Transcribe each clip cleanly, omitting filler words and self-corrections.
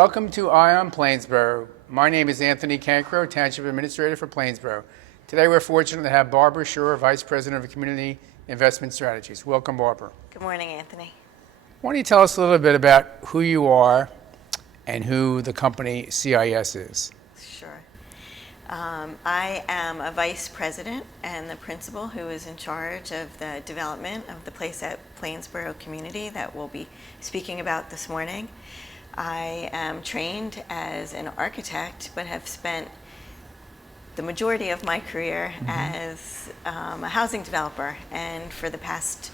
Welcome to Ion Plainsboro. My name is Anthony Cancro, Township Administrator for Plainsboro. Today we're fortunate to have Barbara Shore, Vice President of Community Investment Strategies. Welcome, Barbara. Good morning, Anthony. Why don't you tell us a little bit about who you are and who the company CIS is? Sure. I am a vice president and the principal who is in charge of the development of the place at Plainsboro community that we'll be speaking about this morning. I am trained as an architect, but have spent the majority of my career as a housing developer. And for the past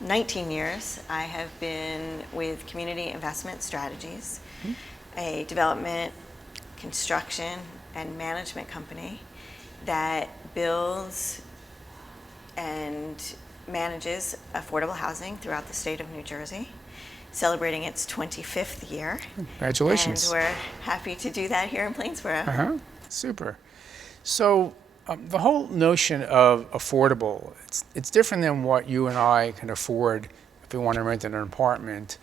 19 years, I have been with Community Investment Strategies, a development, construction, and management company that builds and manages affordable housing throughout the state of New Jersey, celebrating its 25th year. Congratulations. And we're happy to do that here in Plainsboro. Super. So the whole notion of affordable, it's different than what you and I can afford if we want to rent an apartment.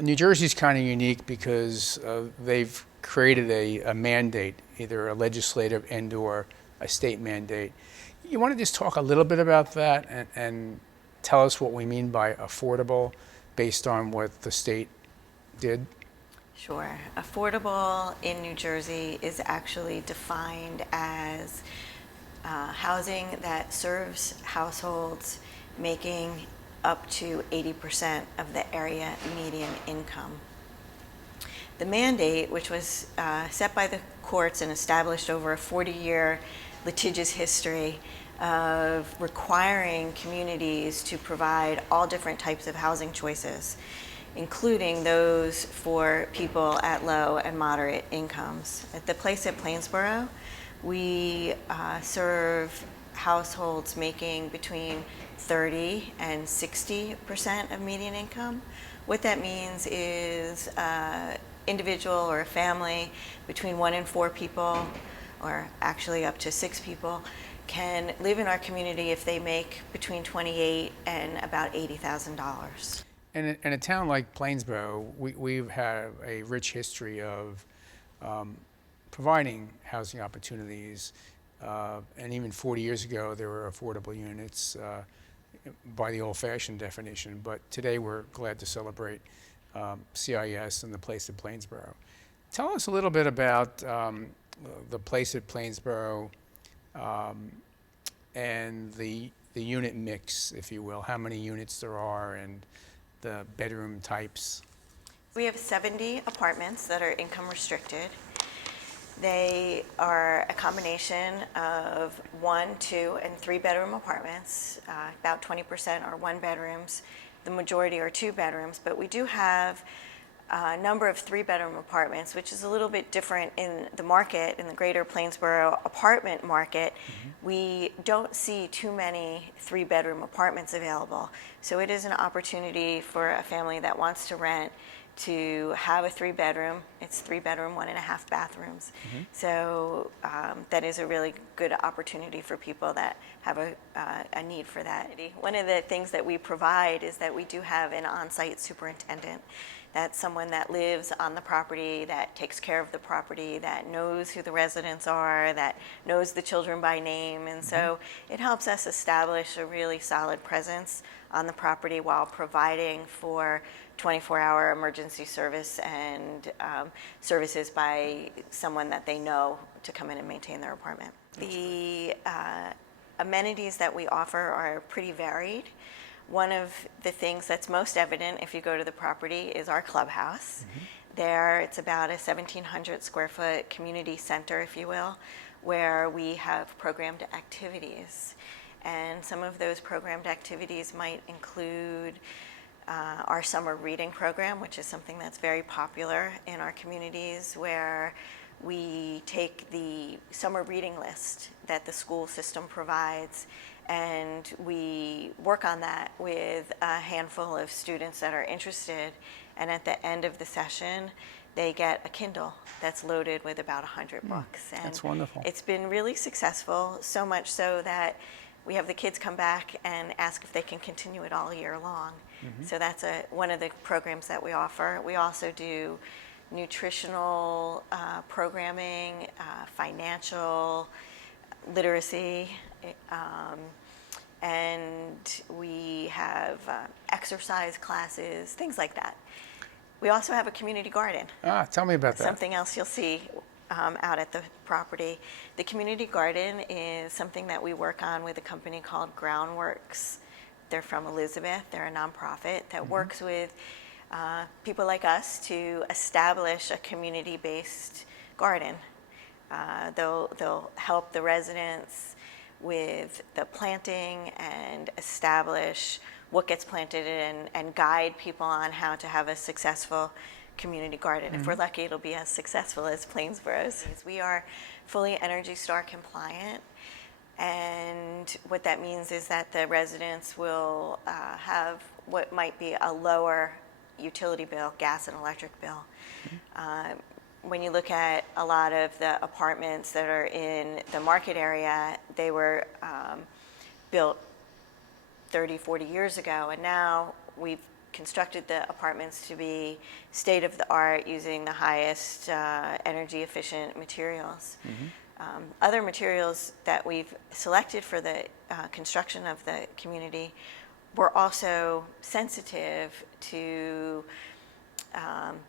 New Jersey's kind of unique because they've created a mandate, either a legislative and or a state mandate. You want to just talk a little bit about that and tell us what we mean by affordable based on what the state did? Sure. Affordable in New Jersey is actually defined as housing that serves households making up to 80% of the area median income. The mandate, which was set by the courts and established over a 40-year litigious history of requiring communities to provide all different types of housing choices, including those for people at low and moderate incomes. At the place at Plainsboro, we serve households making between 30 and 60% of median income. What that means is individual or a family between 1 and 4 people, or actually up to 6 people, can live in our community if they make between $28,000 and about $80,000. In a town like Plainsboro, we've had a rich history of providing housing opportunities, and even 40 years ago there were affordable units by the old-fashioned definition, but today we're glad to celebrate CIS and the place at Plainsboro. Tell us a little bit about the place at Plainsboro and the unit mix, if you will, how many units there are and the bedroom types. We have 70 apartments that are income restricted. They are a combination of 1, 2, and 3 bedroom apartments. About 20% are 1 bedrooms. The majority are 2 bedrooms, but we do have a number of 3 bedroom apartments, which is a little bit different in the market, in the greater Plainsboro apartment market. We don't see too many 3 bedroom apartments available. So it is an opportunity for a family that wants to rent to have a 3 bedroom. It's 3 bedroom, 1.5 bathrooms. So that is a really good opportunity for people that have a need for that. One of the things that we provide is that we do have an on-site superintendent. That's someone that lives on the property, that takes care of the property, that knows who the residents are, that knows the children by name. And so it helps us establish a really solid presence on the property while providing for 24-hour emergency service and services by someone that they know to come in and maintain their apartment. The amenities that we offer are pretty varied. One of the things that's most evident if you go to the property is our clubhouse. There, it's about a 1,700 square foot community center, if you will, where we have programmed activities. And some of those programmed activities might include our summer reading program, which is something that's very popular in our communities, where we take the summer reading list that the school system provides and we work on that with a handful of students that are interested, and at the end of the session they get a Kindle that's loaded with about 100 books. And that's wonderful. It's been really successful, so much so that we have the kids come back and ask if they can continue it all year long. So that's one of the programs that we offer. We also do nutritional programming, financial literacy, um, and we have exercise classes, things like that. We also have a community garden. Tell me about that. Something else you'll see out at the property. The community garden is something that we work on with a company called Groundworks. They're from Elizabeth. They're a nonprofit that works with people like us to establish a community-based garden. They'll help the residents with the planting and establish what gets planted and guide people on how to have a successful community garden. If we're lucky, it'll be as successful as Plainsboro's. We are fully Energy Star compliant, and what that means is that the residents will have what might be a lower utility bill, gas and electric bill. When you look at a lot of the apartments that are in the market area, they were built 30, 40 years ago, and now we've constructed the apartments to be state-of-the-art using the highest energy efficient materials. Other materials that we've selected for the construction of the community were also sensitive to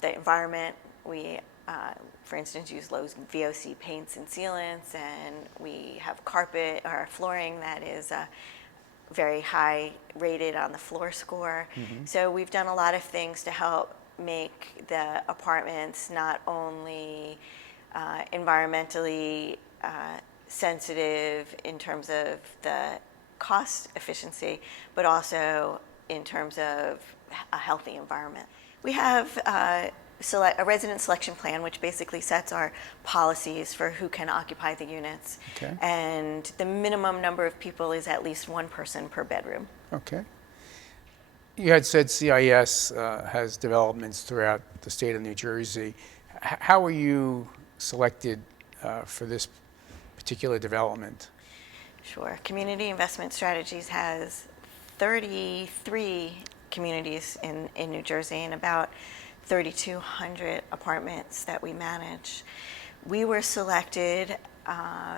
the environment. We, for instance, use low VOC paints and sealants, and we have carpet or flooring that is very high rated on the floor score. So we've done a lot of things to help make the apartments not only environmentally sensitive in terms of the cost efficiency, but also in terms of a healthy environment. We have a resident selection plan, which basically sets our policies for who can occupy the units. Okay. And the minimum number of people is at least one person per bedroom. Okay. You had said CIS has developments throughout the state of New Jersey. How were you selected for this particular development? Sure. Community Investment Strategies has 33 communities in New Jersey and about 3,200 apartments that we manage. We were selected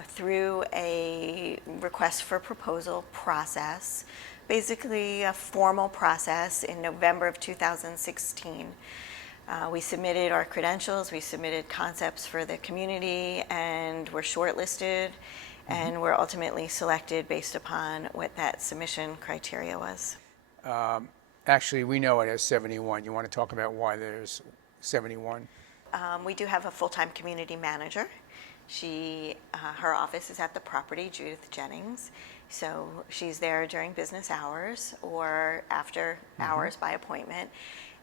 through a request for proposal process, basically a formal process in November of 2016. We submitted our credentials, we submitted concepts for the community, and were shortlisted, and were ultimately selected based upon what that submission criteria was. Actually, we know it as 71. You want to talk about why there's 71? We do have a full-time community manager. Her office is at the property, Judith Jennings. So she's there during business hours or after hours by appointment.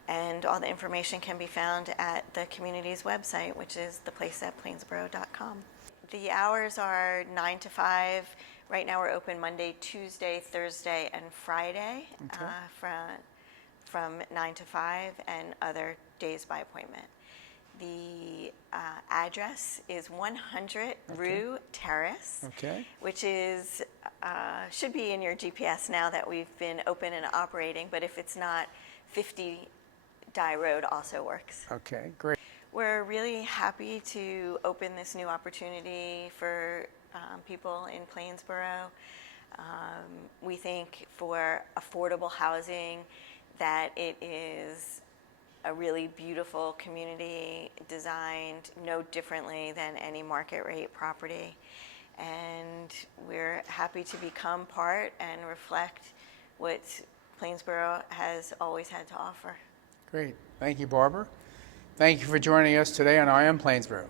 And all the information can be found at the community's website, which is theplaceatplainsboro.com. The hours are 9 to 5. Right now we're open Monday, Tuesday, Thursday, and Friday from 9 to 5, and other days by appointment. The address is 100 Rue Terrace, which is should be in your GPS now that we've been open and operating, but if it's not, 50 Dye Road also works. Okay, great. We're really happy to open this new opportunity for people in Plainsboro. We think for affordable housing that it is a really beautiful community designed no differently than any market rate property. And we're happy to become part and reflect what Plainsboro has always had to offer. Great. Thank you, Barbara. Thank you for joining us today on I Am Plainsboro.